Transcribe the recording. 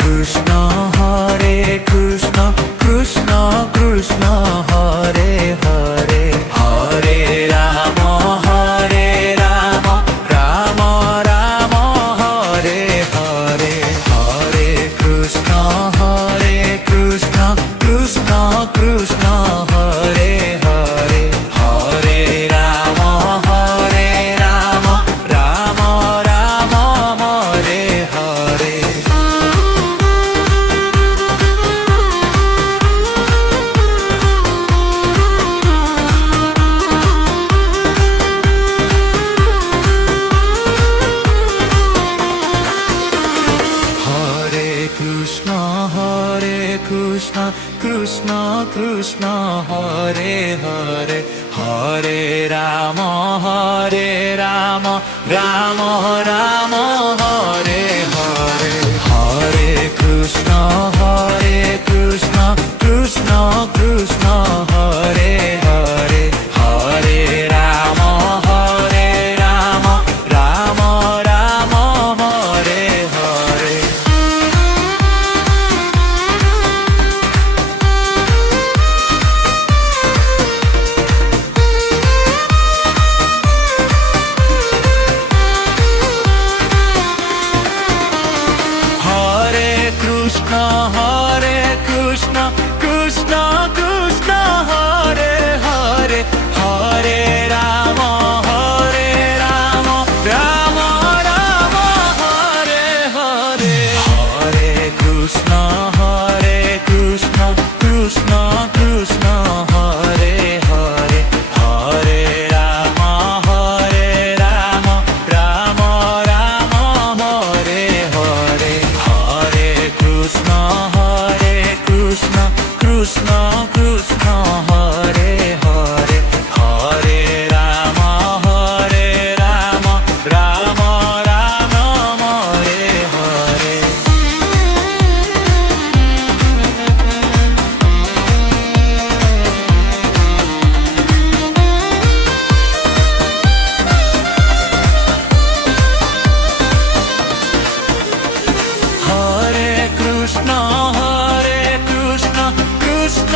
Krishna Krishna Krishna Hare Hare, Hare Ram Ram Ram Hare Hare, Hare Krishna Krishna Krishna Hare Hare, Hare Ram Ram Ram Hare Hare. Krishna Krishna Hare Hare, Hare Ram Ram Ram Hare Hare, Hare Krishna Krishna Krishna Hare Hare, Hare Ram Ram Ram Hare Hare. Krishna Krishna Krishna Hare Hare, Hare Ram Ram Ram Hare Hare, Hare Krishna Krishna Krishna Hare Hare, Hare Ram Ram Ram Hare Hare, Hare Krishna Krishna Krishna Hare Hare, Hare Ram Ram Ram Hare Hare. Hare Krishna Krishna